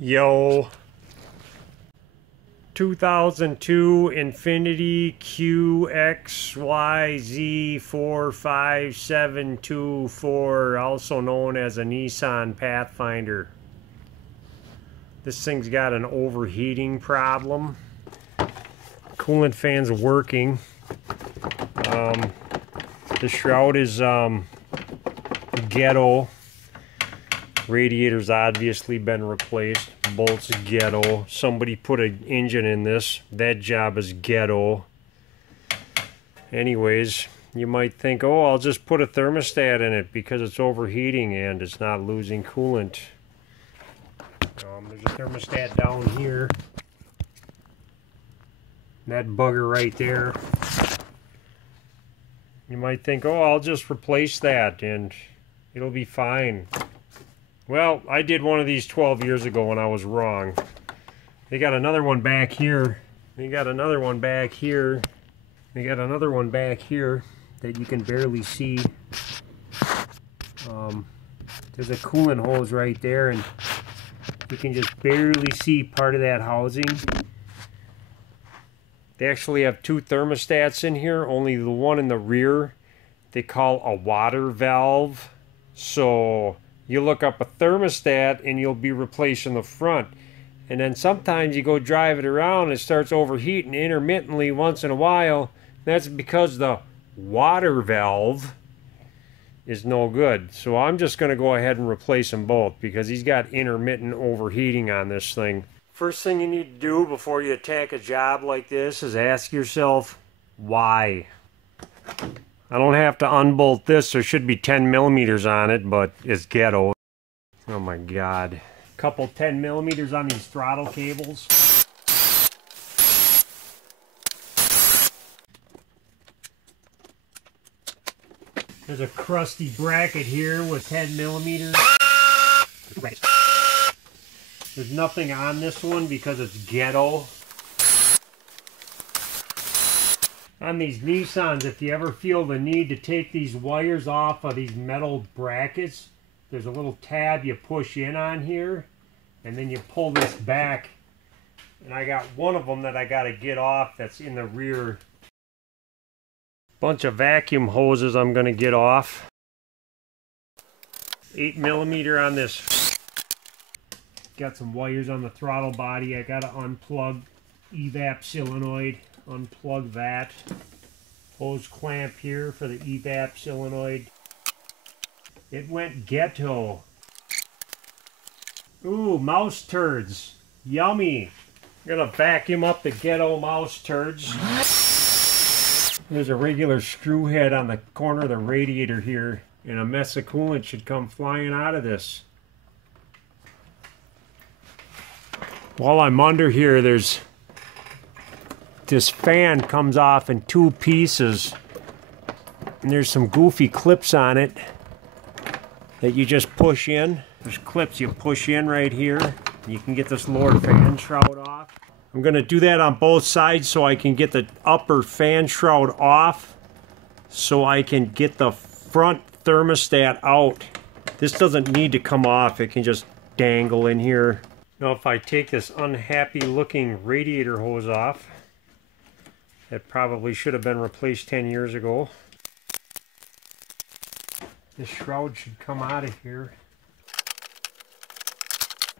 Yo, 2002 Infiniti QX45724, also known as a Nissan Pathfinder. This thing's got an overheating problem. Coolant fan's working. The shroud is ghetto. Radiator's obviously been replaced. Bolts ghetto. Somebody put an engine in this. That job is ghetto. Anyways, you might think, oh, I'll just put a thermostat in it because it's overheating and it's not losing coolant. There's a thermostat down here. That bugger right there. You might think, oh, I'll just replace that and it'll be fine. Well, I did one of these 12 years ago when I was wrong. They got another one back here. They got another one back here. They got another one back here that you can barely see. There's a coolant hose right there, and you can just barely see part of that housing. They actually have two thermostats in here, only the one in the rear they call a water valve. So you look up a thermostat and you'll be replacing the front. And then sometimes you go drive it around and it starts overheating intermittently once in a while. That's because the water valve is no good. So I'm just going to go ahead and replace them both because he's got intermittent overheating on this thing. First thing you need to do before you attack a job like this is ask yourself, why? I don't have to unbolt this. There should be 10 millimeters on it, but it's ghetto. Oh my God. Couple 10 millimeters on these throttle cables. There's a crusty bracket here with 10 millimeters. There's nothing on this one because it's ghetto. On these Nissans, if you ever feel the need to take these wires off of these metal brackets, there's a little tab you push in on here, and then you pull this back. And I got one of them that I got to get off that's in the rear. Bunch of vacuum hoses I'm going to get off. 8 millimeter on this. Got some wires on the throttle body. I got to unplug evap solenoid. Unplug that. Hose clamp here for the evap solenoid. It went ghetto. Ooh, mouse turds. Yummy. I'm gonna vacuum up the ghetto mouse turds. There's a regular screw head on the corner of the radiator here, and a mess of coolant should come flying out of this. While I'm under here, this fan comes off in two pieces, and there's some goofy clips on it that you just push in. There's clips you push in right here. You can get this lower fan shroud off. I'm going to do that on both sides so I can get the upper fan shroud off, so I can get the front thermostat out. This doesn't need to come off. It can just dangle in here. Now if I take this unhappy looking radiator hose off, that probably should have been replaced 10 years ago. This shroud should come out of here.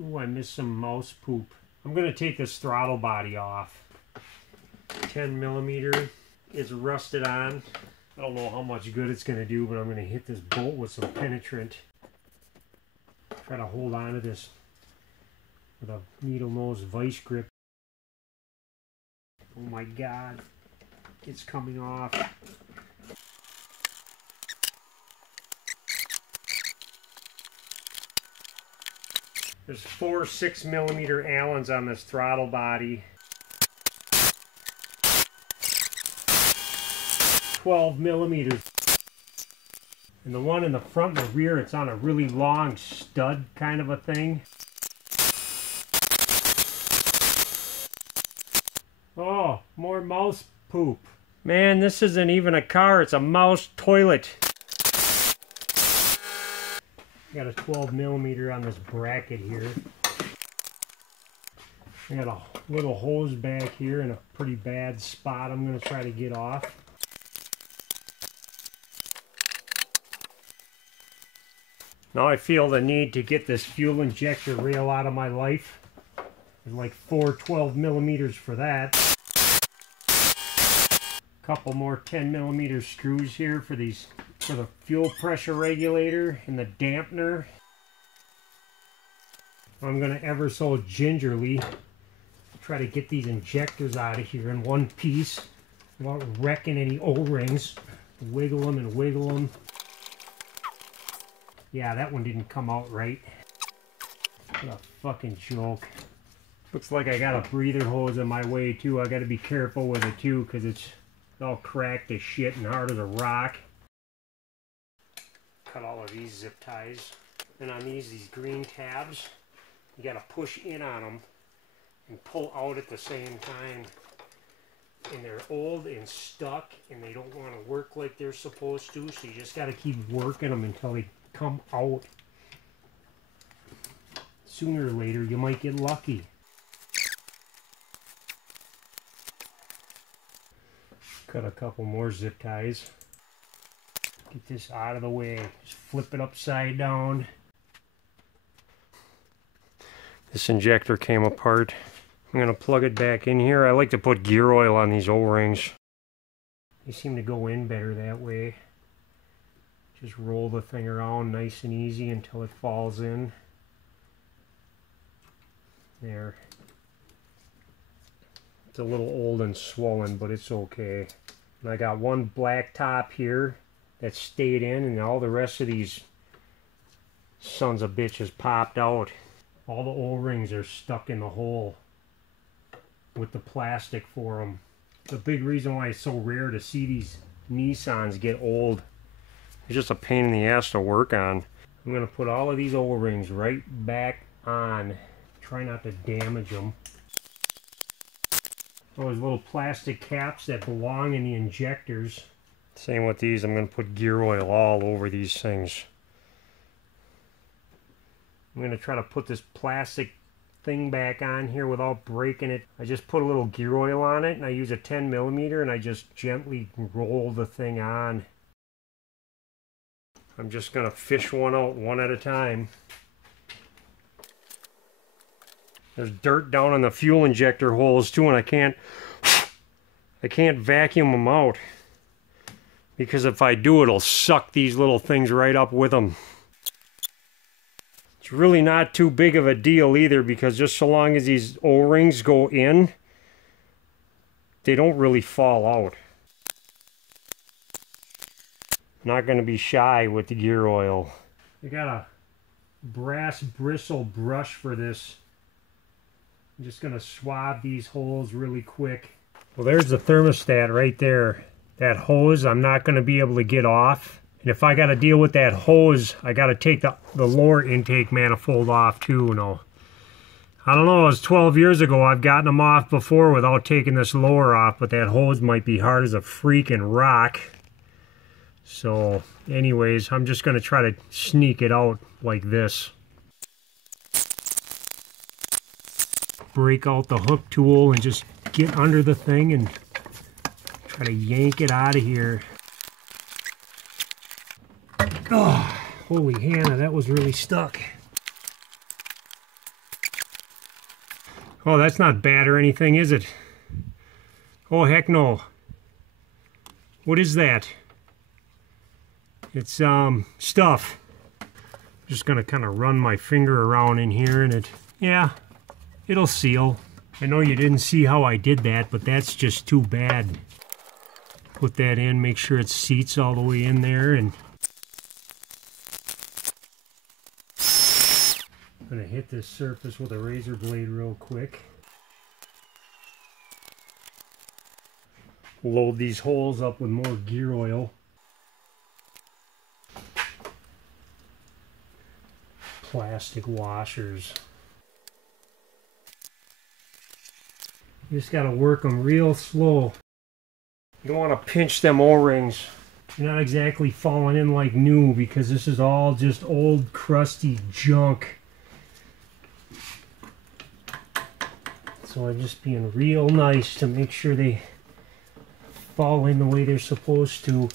Ooh, I missed some mouse poop. I'm going to take this throttle body off. 10 millimeter is rusted on. I don't know how much good it's going to do, but I'm going to hit this bolt with some penetrant. Try to hold on to this with a needle nose vice grip. Oh my God, it's coming off. There's 4 6 millimeter Allens on this throttle body. 12 millimeters. And the one in the front and the rear, it's on a really long stud kind of a thing. Oh, more mouse poop. Man, this isn't even a car, it's a mouse toilet. Got a 12 millimeter on this bracket here. I got a little hose back here in a pretty bad spot I'm going to try to get off. Now I feel the need to get this fuel injector rail out of my life. There's like 4 12mm for that. Couple more 10mm screws here for the fuel pressure regulator and the dampener. I'm going to ever so gingerly try to get these injectors out of here in one piece without wrecking any O-rings. Wiggle them and wiggle them. Yeah, that one didn't come out right. What a fucking joke. Looks like I got a breather hose in my way too. I got to be careful with it too because it's all cracked as shit and hard as a rock. Cut all of these zip ties. And on these green tabs, you got to push in on them and pull out at the same time. And they're old and stuck and they don't want to work like they're supposed to, so you just got to keep working them until they come out. Sooner or later you might get lucky. Cut a couple more zip ties. Get this out of the way. Just flip it upside down. This injector came apart. I'm going to plug it back in here. I like to put gear oil on these O-rings. They seem to go in better that way. Just roll the thing around nice and easy until it falls in. There. It's a little old and swollen, but it's okay. And I got one black top here that stayed in, and all the rest of these sons of bitches popped out. All the O-rings are stuck in the hole with the plastic for them. The big reason why it's so rare to see these Nissans get old. It's just a pain in the ass to work on. I'm going to put all of these O-rings right back on. Try not to damage them. Those little plastic caps that belong in the injectors. Same with these. I'm going to put gear oil all over these things. I'm going to try to put this plastic thing back on here without breaking it. I just put a little gear oil on it and I use a 10mm and I just gently roll the thing on. I'm just going to fish one out one at a time. There's dirt down on the fuel injector holes too, and I can't vacuum them out because if I do, it'll suck these little things right up with them. It's really not too big of a deal either because just so long as these O-rings go in, they don't really fall out. Not going to be shy with the gear oil. I got a brass bristle brush for this. I'm just going to swab these holes really quick. Well, there's the thermostat right there. That hose I'm not going to be able to get off. And if I got to deal with that hose, I got to take the lower intake manifold off too. No, I don't know, it was 12 years ago. I've gotten them off before without taking this lower off, but that hose might be hard as a freaking rock. So anyways, I'm just going to try to sneak it out like this. Break out the hook tool and just get under the thing and try to yank it out of here. Oh, holy Hannah, that was really stuck. Oh, that's not bad or anything, is it? Oh, heck no. What is that? It's stuff. Just gonna kind of run my finger around in here and yeah, it'll seal. I know you didn't see how I did that, but that's just too bad. Put that in, make sure it seats all the way in there, and I'm gonna hit this surface with a razor blade real quick. Load these holes up with more gear oil. Plastic washers. You just gotta work them real slow. You don't want to pinch them O-rings. You're not exactly falling in like new because this is all just old crusty junk. So I'm just being real nice to make sure they fall in the way they're supposed to.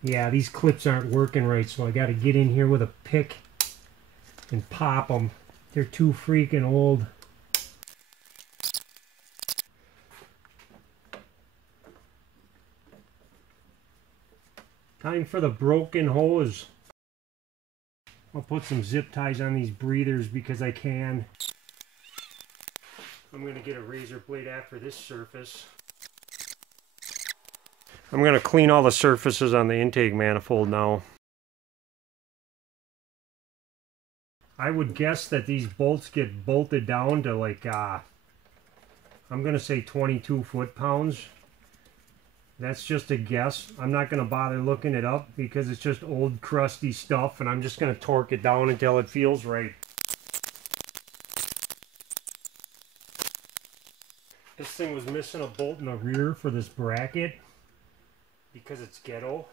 Yeah, these clips aren't working right, so I got to get in here with a pick and pop them. They're too freaking old. Time for the broken hose. I'll put some zip ties on these breathers because I can. I'm going to get a razor blade after this surface. I'm going to clean all the surfaces on the intake manifold now. I would guess that these bolts get bolted down to like, I'm going to say 22 foot-pounds. That's just a guess. I'm not going to bother looking it up because it's just old crusty stuff, and I'm just going to torque it down until it feels right. This thing was missing a bolt in the rear for this bracket because it's ghetto.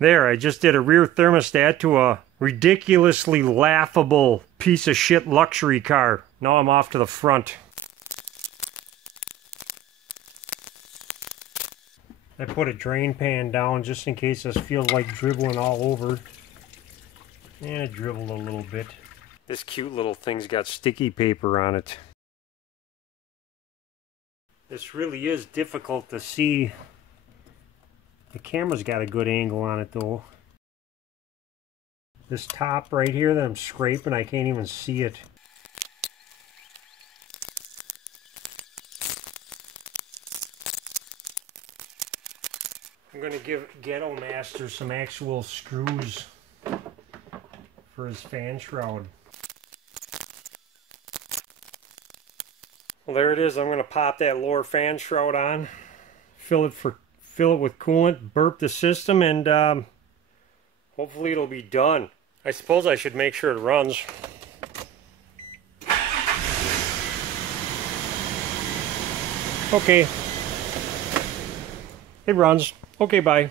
There, I just did a rear thermostat to a ridiculously laughable piece of shit luxury car. Now I'm off to the front. I put a drain pan down just in case this feels like dribbling all over. And it dribbled a little bit. This cute little thing's got sticky paper on it. This really is difficult to see. The camera's got a good angle on it though. This top right here that I'm scraping, I can't even see it. I'm going to give Ghetto Master some actual screws for his fan shroud. Well, there it is. I'm going to pop that lower fan shroud on, fill it with coolant, burp the system, and hopefully it'll be done. I suppose I should make sure it runs. Okay. It runs. Okay, bye.